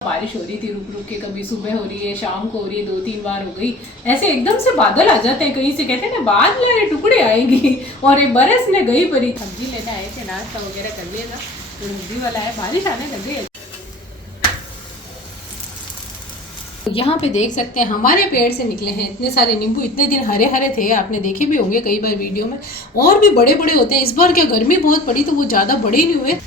बारिश हो रही थी रुक रुक के, कभी सुबह हो रही है, शाम को हो रही है, 2-3 बार हो गई। ऐसे एकदम से बादल आ जाते हैं, कहीं से कहते हैं ना बादल टुकड़े आएंगी और ये बरस ने गई परी। सब्जी लेने आए थे, नाश्ता वगैरह कर लिया था, तो सब्जी वाला है, बारिश आने लग गई है। यहाँ पे देख सकते हैं हमारे पेड़ से निकले हैं इतने सारे नींबू। इतने दिन हरे हरे थे, आपने देखे भी होंगे कई बार वीडियो में, और भी बड़े बड़े होते हैं। इस बार क्या गर्मी बहुत पड़ी तो वो ज़्यादा बड़े नहीं हुए।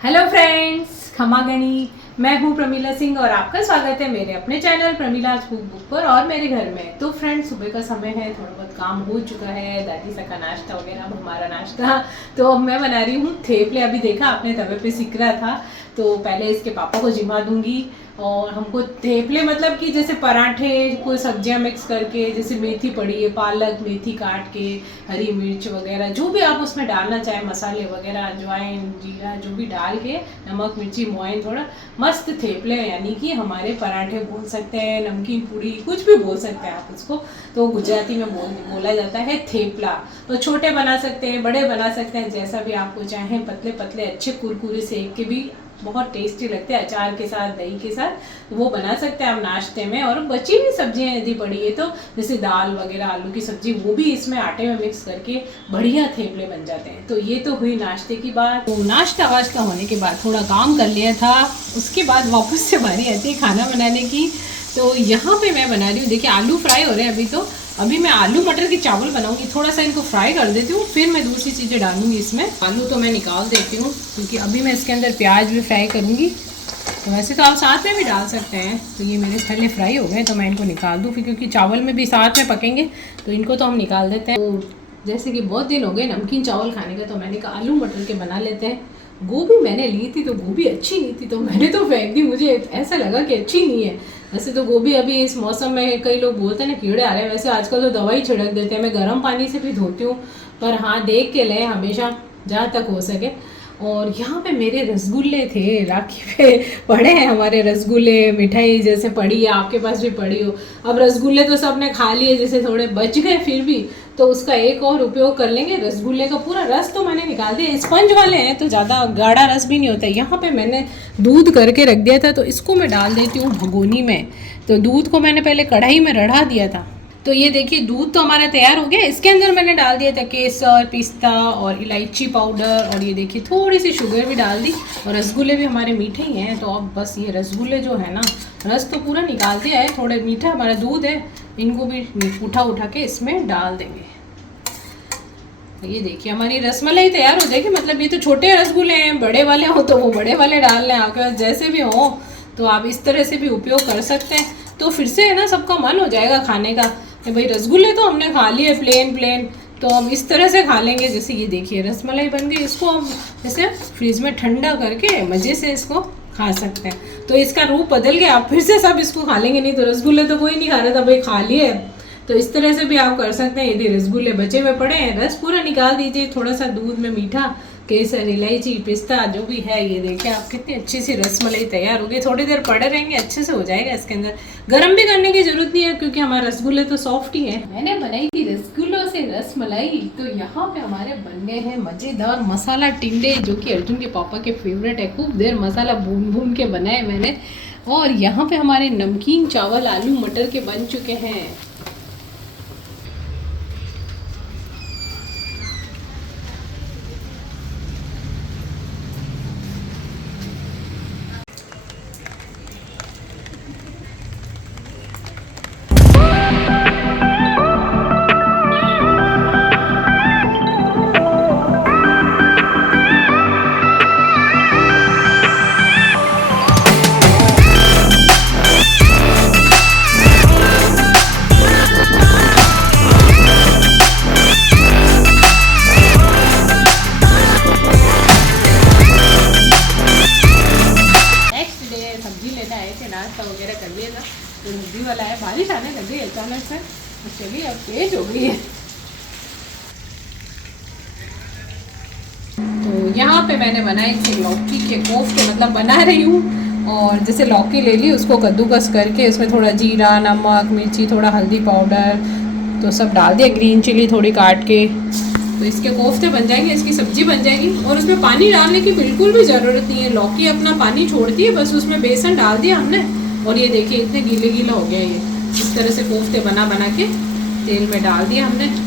हेलो फ्रेंड्स, खमा गणी, मैं हूँ प्रमीला सिंह और आपका स्वागत है मेरे अपने चैनल प्रमीलाज कुक बुक पर और मेरे घर में। तो फ्रेंड्स, सुबह का समय है, थोड़ा बहुत काम हो चुका है, दादी सा का नाश्ता वगैरह, अब हमारा नाश्ता। तो अब मैं बना रही हूँ थेपले। अभी देखा आपने तवे पे सिक रहा था, तो पहले इसके पापा को जिमा दूंगी। और हमको थेपले मतलब कि जैसे पराठे, कोई सब्जियां मिक्स करके, जैसे मेथी पड़ी है, पालक मेथी काट के, हरी मिर्च वगैरह जो भी आप उसमें डालना चाहें, मसाले वगैरह, अजवाइन जीरा जो भी डाल के, नमक मिर्ची मोइन थोड़ा, मस्त थेपले यानी कि हमारे पराठे बोल सकते हैं, नमकीन पूड़ी कुछ भी बोल सकते हैं आप उसको। तो गुजराती में बोला जाता है थेपला। तो छोटे बना सकते हैं, बड़े बना सकते हैं, जैसा भी आपको चाहें। पतले पतले अच्छे कुरकुरे सेक के भी बहुत टेस्टी लगते हैं, अचार के साथ, दही के साथ वो बना सकते हैं आप नाश्ते में। और बची हुई सब्जियां यदि पड़ी है तो जैसे दाल वगैरह, आलू की सब्जी, वो भी इसमें आटे में मिक्स करके बढ़िया थेपले बन जाते हैं। तो ये तो हुई नाश्ते की बात। तो नाश्ता वाश्ता होने के बाद थोड़ा काम कर लिया था, उसके बाद वापस से बारी आती है खाना बनाने की। तो यहाँ पे मैं बना रही हूँ, देखिए आलू फ्राई हो रहे हैं। अभी मैं आलू मटर के चावल बनाऊंगी। थोड़ा सा इनको फ्राई कर देती हूँ, फिर मैं दूसरी चीज़ें डालूंगी इसमें। आलू तो मैं निकाल देती हूँ क्योंकि अभी मैं इसके अंदर प्याज भी फ्राई करूँगी। तो वैसे तो आप साथ में भी डाल सकते हैं। तो ये मेरे पहले फ्राई हो गए, तो मैं इनको निकाल दूँ, फिर क्योंकि चावल में भी साथ में पकेंगे, तो इनको तो हम निकाल देते हैं। तो जैसे कि बहुत दिन हो गए नमकीन चावल खाने का, तो मैंने कहा आलू मटर के बना लेते हैं। गोभी मैंने ली थी, तो गोभी अच्छी नहीं थी, तो मैंने तो फेंक दी। मुझे ऐसा लगा कि अच्छी नहीं है। वैसे तो गोभी अभी इस मौसम में कई लोग बोलते हैं ना कीड़े आ रहे हैं, वैसे आजकल तो दवाई छिड़क देते हैं। मैं गर्म पानी से भी धोती हूँ, पर हाँ देख के लें हमेशा, जहाँ तक हो सके। और यहाँ पे मेरे रसगुल्ले थे, राखी पे पड़े हैं हमारे रसगुल्ले। मिठाई जैसे पड़ी है, आपके पास भी पड़ी हो। अब रसगुल्ले तो सबने खा लिए, जैसे थोड़े बच गए फिर भी, तो उसका एक और उपयोग कर लेंगे। रसगुल्ले का पूरा रस तो मैंने निकाल दिया, स्पंज वाले हैं तो ज़्यादा गाढ़ा रस भी नहीं होता। यहाँ पे मैंने दूध करके रख दिया था, तो इसको मैं डाल देती हूँ भगोनी में। तो दूध को मैंने पहले कढ़ाई में रढ़ा दिया था। तो ये देखिए दूध तो हमारा तैयार हो गया। इसके अंदर मैंने डाल दिया था केसर, पिस्ता और इलायची पाउडर, और ये देखिए थोड़ी सी शुगर भी डाल दी। और रसगुल्ले भी हमारे मीठे ही हैं, तो अब बस ये रसगुल्ले जो है ना, रस तो पूरा निकाल दिया है, थोड़े मीठा हमारा दूध है, इनको भी उठा के इसमें डाल देंगे। ये देखिए हमारी रसमलाई तैयार हो जाएगी। मतलब ये तो छोटे रसगुल्ले हैं, बड़े वाले हो तो वो बड़े वाले डाल लें, आपके पास जैसे भी हो तो आप इस तरह से भी उपयोग कर सकते हैं। तो फिर से है ना, सबका मन हो जाएगा खाने का कि भाई रसगुल्ले तो हमने खा लिए प्लेन, तो हम इस तरह से खा लेंगे। जैसे ये देखिए रसमलाई बन गई, इसको हम जैसे फ्रिज में ठंडा करके मज़े से इसको खा सकते हैं। तो इसका रूप बदल गया, आप फिर से सब इसको खा लेंगे। नहीं तो रसगुल्ले तो कोई नहीं खा रहा था, भाई खा लिए। तो इस तरह से भी आप कर सकते हैं। यदि रसगुल्ले बचे हुए पड़े हैं, रस पूरा निकाल दीजिए, थोड़ा सा दूध में मीठा, केसर, इलायची, पिस्ता जो भी है, ये देखिए आप कितनी अच्छी सी रसमलाई तैयार हो गई। थोड़ी देर पड़े रहेंगे, अच्छे से हो जाएगा। इसके अंदर गर्म भी करने की जरूरत नहीं है, क्योंकि हमारे रसगुल्ले तो सॉफ्ट ही है। मैंने बनाई थी रसगुल्लों से रसमलाई। तो यहाँ पे हमारे बनने हैं मज़ेदार मसाला टिंडे, जो कि अर्जुन के पापा के फेवरेट है। खूब देर मसाला भून के बनाए मैंने। और यहाँ पे हमारे नमकीन चावल आलू मटर के बन चुके हैं। सब्जी वाला है। बारिश आने लग गई अचानक से, तो चलिए अब तेज हो गई है। तो यहाँ पे मैंने बनाई थी लौकी के कोफ्ते, मतलब बना रही हूँ। और जैसे लौकी ले ली, उसको कद्दूकस करके उसमें थोड़ा जीरा, नमक, मिर्ची, थोड़ा हल्दी पाउडर तो सब डाल दिया, ग्रीन चिली थोड़ी काट के। तो इसके कोफ्ते बन जाएंगे, इसकी सब्जी बन जाएगी। और उसमें पानी डालने की बिल्कुल भी ज़रूरत नहीं है, लौकी अपना पानी छोड़ती है, बस उसमें बेसन डाल दिया हमने। और ये देखिए इतने गीले गीला हो गया ये। इस तरह से कोफ्ते बना बना के तेल में डाल दिया हमने।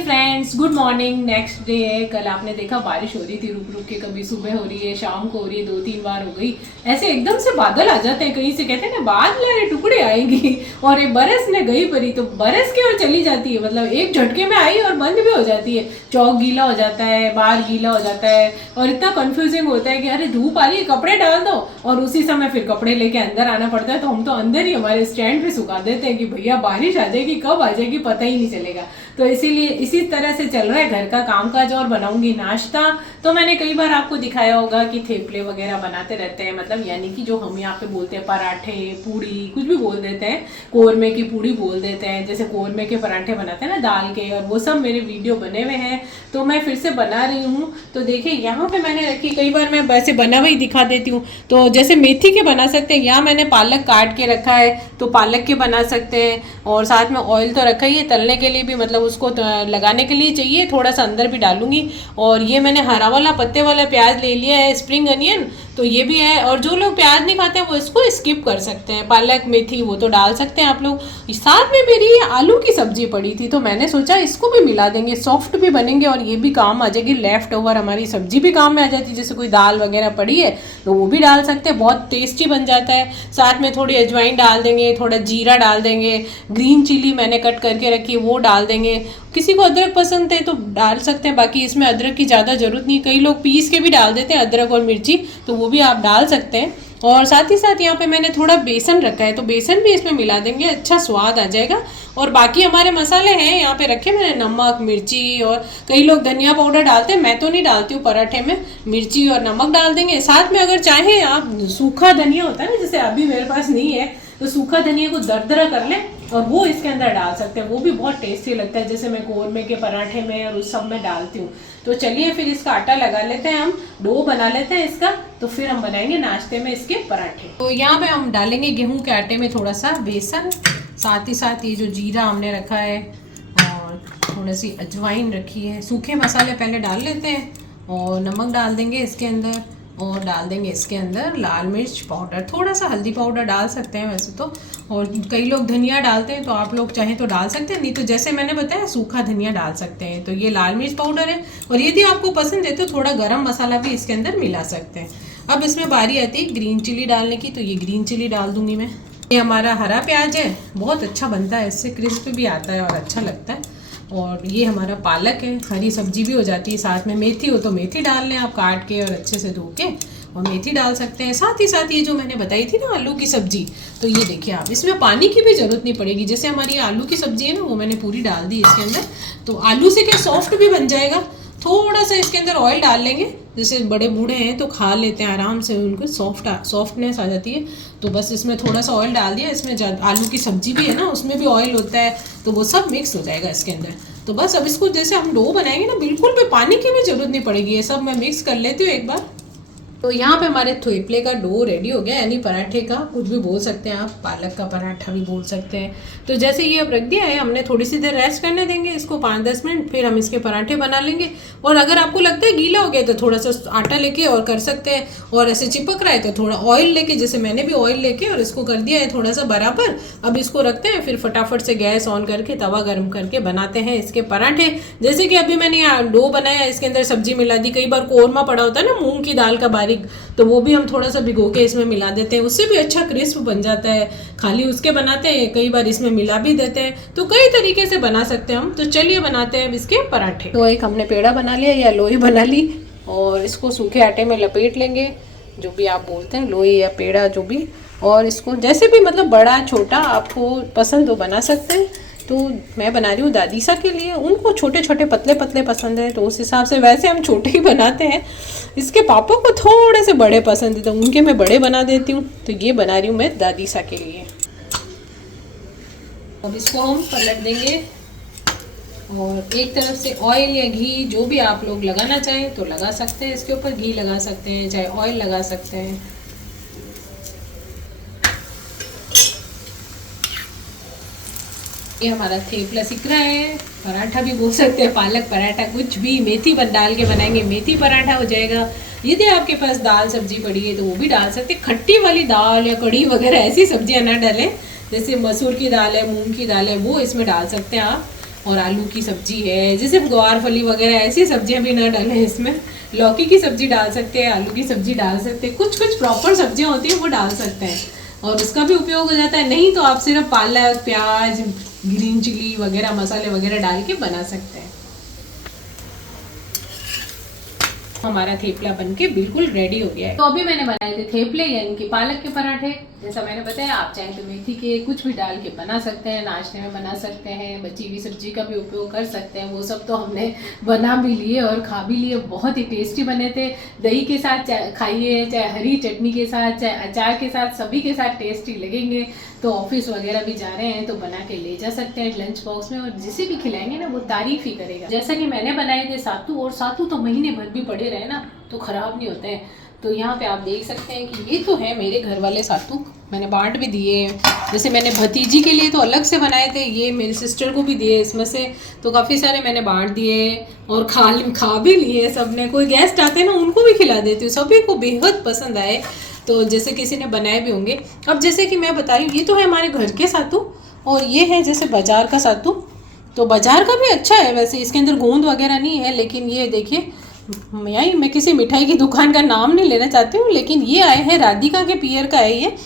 Friends good morning. Next day है। कल आपने देखा बारिश हो रही थी रुक रुक के, कभी सुबह हो रही है, शाम को हो रही है, 2-3 बार हो गई। ऐसे एकदम से बादल आ जाते हैं, कहीं से कहते हैं ना बादल टुकड़े आएंगी, और एक बरस ने गई परी तो बरस की ओर चली जाती है। मतलब एक झटके में आई और बंद भी हो जाती है। चौक गीला हो जाता है, बाहर गीला हो जाता है, और इतना कंफ्यूजिंग होता है कि अरे धूप आ रही है कपड़े डाल दो, और उसी समय फिर कपड़े लेके अंदर आना पड़ता है। तो हम तो अंदर ही हमारे स्टैंड पे सुखा देते हैं कि भैया बारिश आ जाएगी, कब आ जाएगी पता ही नहीं चलेगा। तो इसीलिए इसी तरह से चल रहा है घर का कामकाज। और बनाऊंगी नाश्ता। तो मैंने कई बार आपको दिखाया होगा कि थेपले वगैरह बनाते रहते हैं, मतलब यानी कि जो हम यहाँ पे बोलते हैं पराठे, पूड़ी, कुछ भी बोल देते हैं, कोरमे की पूड़ी बोल देते हैं, जैसे कोरमे के पराठे बनाते हैं ना दाल के, और वो सब मेरे वीडियो बने हुए हैं। तो मैं फिर से बना रही हूँ। तो देखिए यहाँ पे मैंने रखी, कई बार मैं वैसे बना हुआ ही दिखा देती हूँ। तो जैसे मेथी के बना सकते हैं, यहाँ मैंने पालक काट के रखा है, तो पालक के बना सकते हैं। और साथ में ऑयल तो रखा ही है तलने के लिए भी, मतलब उसको लगाने के लिए चाहिए, थोड़ा सा अंदर भी डालूंगी। और ये मैंने हरा वाला पत्ते वाला प्याज ले लिया है, स्प्रिंग अनियन, तो ये भी है। और जो लोग प्याज नहीं खाते हैं वो इसको स्किप कर सकते हैं। पालक मेथी वो तो डाल सकते हैं आप लोग। साथ में मेरी आलू की सब्जी पड़ी थी, तो मैंने सोचा इसको भी मिला देंगे, सॉफ्ट भी बनेंगे और ये भी काम आ जाएगी। लेफ्ट ओवर हमारी सब्जी भी काम में आ जाती है, जैसे कोई दाल वगैरह पड़ी है तो वो भी डाल सकते हैं, बहुत टेस्टी बन जाता है। साथ में थोड़ी अजवाइन डाल देंगे, थोड़ा जीरा डाल देंगे, ग्रीन चिली मैंने कट करके रखी है वो डाल देंगे। किसी को अदरक पसंद है तो डाल सकते हैं, बाकी इसमें अदरक की ज़्यादा ज़रूरत नहीं। कई लोग पीस के भी डाल देते हैं अदरक और मिर्ची, तो वो भी आप डाल सकते हैं। और साथ ही साथ यहाँ पे मैंने थोड़ा बेसन रखा है, तो बेसन भी इसमें मिला देंगे, अच्छा स्वाद आ जाएगा। और बाकी हमारे मसाले हैं यहाँ पे रखे मैंने, नमक, मिर्ची, और कई लोग धनिया पाउडर डालते हैं, मैं तो नहीं डालती हूँ पराठे में। मिर्ची और नमक डाल देंगे। साथ में अगर चाहें आप सूखा धनिया होता है ना, जैसे अभी मेरे पास नहीं है, तो सूखा धनिया को दरदरा कर लें और वो इसके अंदर डाल सकते हैं, वो भी बहुत टेस्टी लगता है, जैसे मैं कोरमे के पराठे में और उस सब में डालती हूँ। तो चलिए फिर इसका आटा लगा लेते हैं, हम डो बना लेते हैं इसका, तो फिर हम बनाएंगे नाश्ते में इसके पराठे। तो यहाँ पे हम डालेंगे गेहूं के आटे में थोड़ा सा बेसन, साथ ही साथ ये जो जीरा हमने रखा है और थोड़ी सी अजवाइन रखी है। सूखे मसाले पहले डाल लेते हैं, और नमक डाल देंगे इसके अंदर, और डाल देंगे इसके अंदर लाल मिर्च पाउडर, थोड़ा सा हल्दी पाउडर डाल सकते हैं वैसे तो। और कई लोग धनिया डालते हैं, तो आप लोग चाहें तो डाल सकते हैं, नहीं तो जैसे मैंने बताया सूखा धनिया डाल सकते हैं। तो ये लाल मिर्च पाउडर है, और यदि आपको पसंद है तो थोड़ा गरम मसाला भी इसके अंदर मिला सकते हैं। अब इसमें बारी आती है ग्रीन चिली डालने की, तो ये ग्रीन चिली डाल दूंगी मैं। ये हमारा हरा प्याज है, बहुत अच्छा बनता है, इससे क्रिस्प भी आता है और अच्छा लगता है। और ये हमारा पालक है, हरी सब्जी भी हो जाती है। साथ में मेथी हो तो मेथी डाल लें आप काट के और अच्छे से धो के, और मेथी डाल सकते हैं। साथ ही साथ ये जो मैंने बताई थी ना आलू की सब्जी, तो ये देखिए आप, इसमें पानी की भी ज़रूरत नहीं पड़ेगी। जैसे हमारी आलू की सब्जी है ना, वो मैंने पूरी डाल दी इसके अंदर, तो आलू से क्या सॉफ्ट भी बन जाएगा। थोड़ा सा इसके अंदर ऑयल डाल लेंगे, जैसे बड़े बूढ़े हैं तो खा लेते हैं आराम से, उनको सॉफ्टनेस आ जाती है। तो बस इसमें थोड़ा सा ऑयल डाल दिया, इसमें आलू की सब्जी भी है ना, उसमें भी ऑयल होता है, तो वो सब मिक्स हो जाएगा इसके अंदर। तो बस अब इसको जैसे हम डो बनाएंगे ना, बिल्कुल भी पानी की भी जरूरत नहीं पड़ेगी। ये सब मैं मिक्स कर लेती हूँ एक बार। तो यहाँ पे हमारे थेपले का डो रेडी हो गया, यानी पराठे का, कुछ भी बोल सकते हैं आप, पालक का पराठा भी बोल सकते हैं। तो जैसे ये अब रख दिया है हमने, थोड़ी सी देर रेस्ट करने देंगे इसको 5-10 मिनट, फिर हम इसके पराठे बना लेंगे। और अगर आपको लगता है गीला हो गया तो थोड़ा सा आटा लेके और कर सकते हैं, और ऐसे चिपक रहा है तो थोड़ा ऑयल लेके, जैसे मैंने भी ऑयल लेके और इसको कर दिया है थोड़ा सा बराबर। अब इसको रखते हैं, फिर फटाफट से गैस ऑन करके तवा गर्म करके बनाते हैं इसके पराठे। जैसे कि अभी मैंने यहाँ डो बनाया, इसके अंदर सब्जी मिला दी। कई बार कोरमा पड़ा होता है ना मूंग की दाल का बारीक, तो वो भी हम थोड़ा सा भिगो के इसमें मिला देते हैं, उससे भी अच्छा क्रिस्प बन जाता है। खाली उसके बनाते हैं, कई बार इसमें मिला भी देते हैं, तो कई तरीके से बना सकते हैं हम। तो चलिए बनाते हैं इसके पराठे। तो एक हमने पेड़ा बना लिया या लोई बना ली, और इसको सूखे आटे में लपेट लेंगे, जो भी आप बोलते हैं, लोई या पेड़ा जो भी। और इसको जैसे भी मतलब बड़ा छोटा आपको पसंद हो बना सकते हैं। तो मैं बना रही हूँ दादीसा के लिए, उनको छोटे छोटे पतले पतले पसंद है, तो उस हिसाब से वैसे हम छोटे ही बनाते हैं। इसके पापा को थोड़े से बड़े पसंद है, तो उनके मैं बड़े बना देती हूँ। तो ये बना रही हूँ मैं दादीसा के लिए। अब इसको हम पलट देंगे, और एक तरफ से ऑयल या घी, जो भी आप लोग लगाना चाहें तो लगा सकते हैं। इसके ऊपर घी लगा सकते हैं, चाहे ऑयल लगा सकते हैं। ये हमारा थेपला सिक रहा है, पराठा भी बोल सकते हैं, पालक पराठा, कुछ भी, मेथी डाल के बनाएंगे, मेथी पराठा हो जाएगा। यदि आपके पास दाल सब्जी पड़ी है तो वो भी डाल सकते हैं। खट्टी वाली दाल या कढ़ी वगैरह ऐसी सब्जियां ना डालें, जैसे मसूर की दाल है, मूंग की दाल है, वो इसमें डाल सकते हैं आप। और आलू की सब्जी है, जैसे ग्वार फली वगैरह, ऐसी सब्जियां भी ना डालें इसमें। लौकी की सब्जी डाल सकते हैं, आलू की सब्जी डाल सकते हैं, कुछ कुछ प्रॉपर सब्जियां होती हैं वो डाल सकते हैं, और उसका भी उपयोग हो जाता है। नहीं तो आप सिर्फ पालक, प्याज, ग्रीन चिली वगैरह, मसाले वगैरह डाल के बना सकते हैं। हमारा थेपला बनके बिल्कुल रेडी हो गया है। तो अभी मैंने बनाए थे थेपले, यानी कि पालक के पराठे। जैसा मैंने बताया, आप चाहें तो मेथी के कुछ भी डाल के बना सकते हैं, नाश्ते में बना सकते हैं, बची हुई सब्जी का भी उपयोग कर सकते हैं। वो सब तो हमने बना भी लिए और खा भी लिए, बहुत ही टेस्टी बने थे। दही के साथ खाइए, चाहे हरी चटनी के साथ, चाहे अचार के साथ, सभी के साथ टेस्टी लगेंगे। तो ऑफिस वगैरह भी जा रहे हैं तो बना के ले जा सकते हैं लंच बॉक्स में, और जिसे भी खिलाएंगे ना वो तारीफ ही करेगा। जैसा कि मैंने बनाए थे सातू, और सातू तो महीने भर भी पड़े रहे ना तो खराब नहीं होते हैं। तो यहाँ पे आप देख सकते हैं कि ये तो है मेरे घर वाले सातू, मैंने बांट भी दिए। जैसे मैंने भतीजी के लिए तो अलग से बनाए थे, ये मेरी सिस्टर को भी दिए इसमें से, तो काफ़ी सारे मैंने बांट दिए और खा भी लिए सबने। कोई गेस्ट आते हैं ना उनको भी खिला देती हूँ, सभी को बेहद पसंद आए। तो जैसे किसी ने बनाए भी होंगे। अब जैसे कि मैं बता रही हूँ, ये तो है हमारे घर के सातू, और ये है जैसे बाजार का सातू। तो बाजार का भी अच्छा है वैसे, इसके अंदर गोंद वगैरह नहीं है, लेकिन ये देखिए, यही मैं किसी मिठाई की दुकान का नाम नहीं लेना चाहती हूँ, लेकिन ये आए हैं राधिका के पियर का है ये।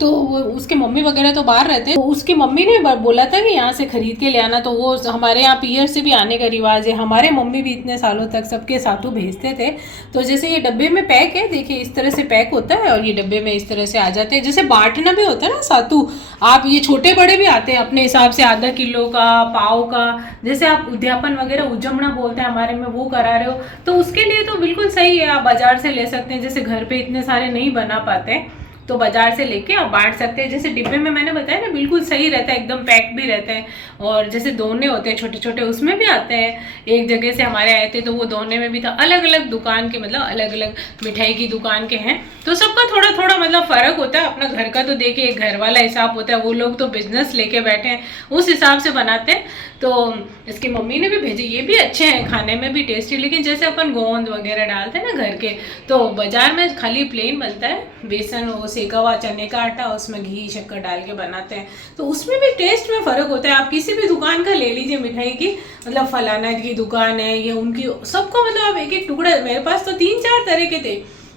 तो उसके मम्मी वगैरह तो बाहर रहते हैं, तो उसकी मम्मी ने बोला था कि यहाँ से खरीद के ले आना। तो वो हमारे यहाँ पियर से भी आने का रिवाज है, हमारे मम्मी भी इतने सालों तक सबके सातू भेजते थे। तो जैसे ये डब्बे में पैक है, देखिए इस तरह से पैक होता है, और ये डब्बे में इस तरह से आ जाते हैं। जैसे बांटना भी होता है ना सातू, आप ये छोटे बड़े भी आते हैं अपने हिसाब से, आधा किलो का, पाव का, जैसे आप उद्यापन वगैरह, उजमना बोलते हैं हमारे में, वो करा रहे हो तो उसके लिए तो बिल्कुल सही है, आप बाजार से ले सकते हैं। जैसे घर पे इतने सारे नहीं बना पाते तो बाजार से लेके आप बांट सकते हैं। जैसे डिब्बे में मैंने बताया ना, बिल्कुल सही रहता है, एकदम पैक भी रहते हैं। और जैसे दोने होते हैं छोटे छोटे, उसमें भी आते हैं। एक जगह से हमारे आए थे तो वो दोने में भी था। अलग अलग दुकान के, मतलब अलग अलग मिठाई की दुकान के हैं, तो सबका थोड़ा थोड़ा मतलब फ़र्क होता है। अपना घर का तो देखिए एक घर वाला हिसाब होता है, वो लोग तो बिजनेस लेके बैठे हैं, उस हिसाब से बनाते हैं। तो इसकी मम्मी ने भी भेजे, ये भी अच्छे हैं, खाने में भी टेस्टी। लेकिन जैसे अपन गोंद वगैरह डालते हैं ना घर के, तो बाजार में खाली प्लेन बनता है, बेसन वो सेका हुआ चने का आटा, उसमें घी शक्कर डाल के बनाते हैं, तो उसमें भी टेस्ट में फ़र्क होता है। आप किसी भी दुकान का ले लीजिए मिठाई की, मतलब फलाना की दुकान है ये उनकी, सबको मतलब आप एक एक टुकड़ा, मेरे पास तो 3-4 तरह के थे,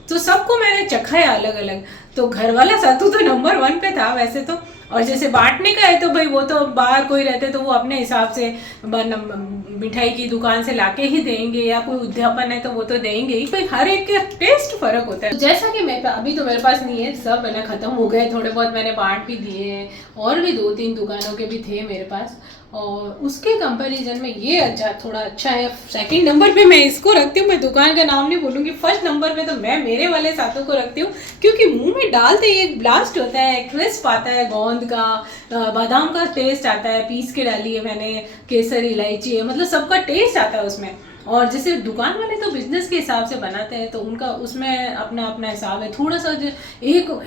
तो सबको मैंने चखा है अलग अलग। तो घर वाला सातू तो नंबर 1 पे था वैसे तो। और जैसे बांटने का है तो भाई वो तो बाहर कोई रहते तो वो अपने हिसाब से मिठाई की दुकान से लाके ही देंगे, या कोई उद्यापन है तो वो तो देंगे ही। भाई हर एक का टेस्ट फर्क होता है। तो जैसा कि मैं अभी तो मेरे पास नहीं है, सब मैंने खत्म हो गए, थोड़े बहुत मैंने बांट भी दिए हैं, और भी 2-3 दुकानों के भी थे मेरे पास। और उसके कंपैरिजन में ये थोड़ा अच्छा है। सेकंड नंबर पे मैं इसको रखती हूँ, मैं दुकान का नाम नहीं बोलूँगी। फर्स्ट नंबर पे तो मैं मेरे वाले सातों को रखती हूँ, क्योंकि मुंह में डालते ही एक ब्लास्ट होता है, क्रिस्प आता है, गोंद का बादाम का टेस्ट आता है, पीस के डाली है मैंने, केसर इलायची है, मतलब सबका टेस्ट आता है उसमें। और जैसे दुकान वाले तो बिजनेस के हिसाब से बनाते हैं, तो उनका उसमें अपना अपना हिसाब है। थोड़ा सा जो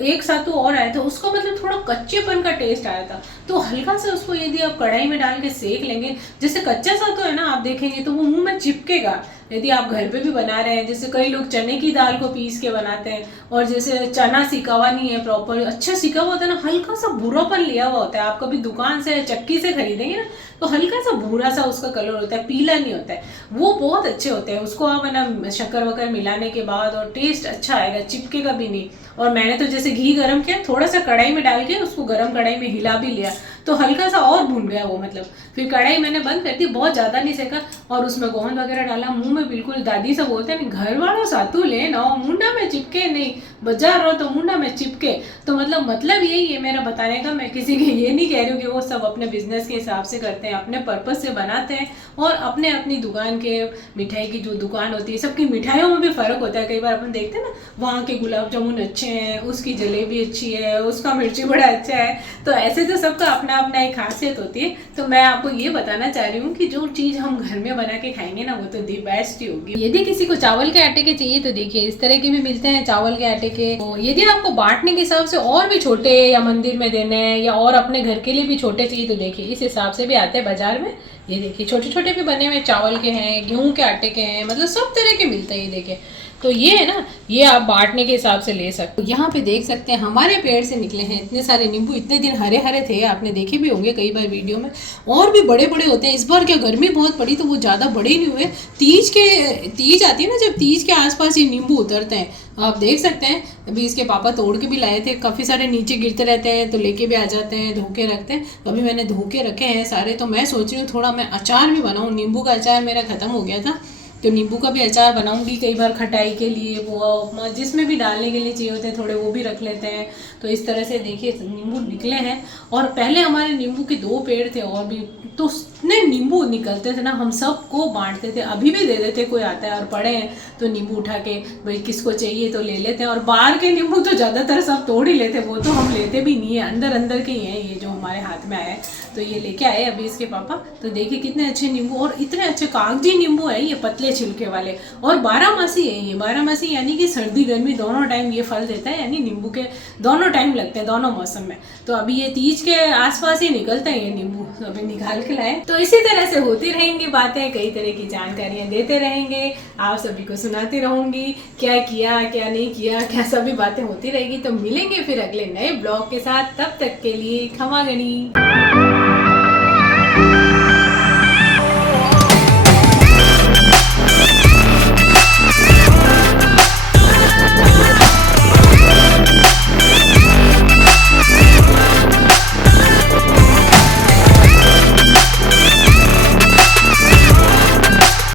एक सातु और आया था, उसका मतलब थोड़ा कच्चेपन का टेस्ट आया था, तो हल्का सा उसको यदि आप कढ़ाई में डाल के सेक लेंगे, जैसे कच्चा सातु है ना, आप देखेंगे तो वो मुंह में चिपकेगा। यदि आप घर पे भी बना रहे हैं, जैसे कई लोग चने की दाल को पीस के बनाते हैं, और जैसे चना सिका हुआ नहीं है प्रॉपर, अच्छा सिका हुआ होता है ना, हल्का सा भूरापन लिया हुआ होता है, आप कभी दुकान से चक्की से खरीदेंगे ना, तो हल्का सा भूरा सा उसका कलर होता है, पीला नहीं होता है, वो बहुत अच्छे होते हैं। उसको आप है ना शक्कर वक्कर मिलाने के बाद, और टेस्ट अच्छा आएगा, चिपकेगा भी नहीं। और मैंने तो जैसे घी गरम किया, थोड़ा सा कढ़ाई में डाल के उसको गरम कढ़ाई में हिला भी लिया, तो हल्का सा और भून गया वो, मतलब फिर कढ़ाई मैंने बंद कर दी, बहुत ज़्यादा नहीं सेका, और उसमें गोंद वगैरह डाला। मुंह में बिल्कुल, दादी से बोलते हैं घर वालों सातु ले ना, मुंडा में चिपके नहीं, बाजार रहो तो मुंडा में चिपके। तो मतलब यही है मेरा बताने का। मैं किसी के ये नहीं कह रही हूँ कि वो सब अपने बिजनेस के हिसाब से करते हैं, अपने पर्पस से बनाते हैं, और अपने अपनी दुकान के, मिठाई की जो दुकान होती है, सबकी मिठाइयों में भी फ़र्क होता है। कई बार अपन देखते हैं ना, वहाँ के गुलाब जामुन अच्छे हैं, उसकी जलेबी अच्छी है, उसका मिर्ची बड़ा अच्छा है, तो ऐसे तो सबका अपना अपना एक खासियत होती है। तो मैं आपको ये बताना चाह रही हूँ कि जो चीज़ हम घर में बना के खाएंगे ना, वो तो दी बेस्ट ही होगी। यदि किसी को चावल के आटे के चाहिए तो देखिए इस तरह के भी मिलते हैं चावल के आटे के। तो यदि आपको बांटने के हिसाब से और भी छोटे, या मंदिर में देने हैं, या और अपने घर के लिए भी छोटे चाहिए, तो देखिए इस हिसाब से भी आते हैं बाजार में। ये देखिए छोटे छोटे भी बने हुए, चावल के हैं, गेहूं के आटे के हैं, मतलब सब तरह के मिलते हैं। ये देखिए, तो ये है ना, ये आप बांटने के हिसाब से ले सकते हो। यहाँ पे देख सकते हैं हमारे पेड़ से निकले हैं इतने सारे नींबू। इतने दिन हरे हरे थे, आपने देखे भी होंगे कई बार वीडियो में, और भी बड़े बड़े होते हैं। इस बार क्या गर्मी बहुत पड़ी, तो वो ज़्यादा बड़े ही नहीं हुए। तीज आती है ना, जब तीज के आसपास ये नींबू उतरते हैं, आप देख सकते हैं। अभी इसके पापा तोड़ के भी लाए थे, काफ़ी सारे नीचे गिरते रहते हैं, तो लेके भी आ जाते हैं, धो के रखते हैं। अभी मैंने धो के रखे हैं सारे। तो मैं सोच रही हूँ थोड़ा मैं अचार भी बनाऊँ। नींबू का अचार मेरा ख़त्म हो गया था, तो नींबू का भी अचार बनाऊंगी। कई बार खटाई के लिए, पोहा उपमा, जिसमें भी डालने के लिए चाहिए होते हैं थोड़े, वो भी रख लेते हैं। तो इस तरह से देखिए नींबू निकले हैं। और पहले हमारे नींबू के 2 पेड़ थे, और भी तो उतने नींबू निकलते थे ना, हम सबको बांटते थे, अभी भी दे देते। कोई आता है और पड़े हैं तो नींबू उठा के, भाई किसको चाहिए तो ले लेते हैं। और बाहर के नींबू तो ज़्यादातर सब तोड़ ही लेते, वो तो हम लेते भी नहीं है, अंदर अंदर के ही हैं ये जो हमारे हाथ में आए। तो ये लेके आए अभी इसके पापा। तो देखिए कितने अच्छे नींबू, और इतने अच्छे कागजी नींबू है ये, पतले छिलके वाले, और 12 मासी है ये। 12 मासी यानी कि सर्दी गर्मी दोनों टाइम ये फल देता है, यानी नींबू के दोनों टाइम लगते हैं, दोनों मौसम में। तो अभी ये तीज के आसपास ही निकलते हैं ये नींबू, तो अभी निकाल के लाए। तो इसी तरह से होती रहेंगी बातें, कई तरह की जानकारियां देते रहेंगे, आप सभी को सुनाती रहूंगी, क्या किया क्या नहीं किया, क्या सभी बातें होती रहेगी। तो मिलेंगे फिर अगले नए ब्लॉग के साथ, तब तक के लिए खमा गणी।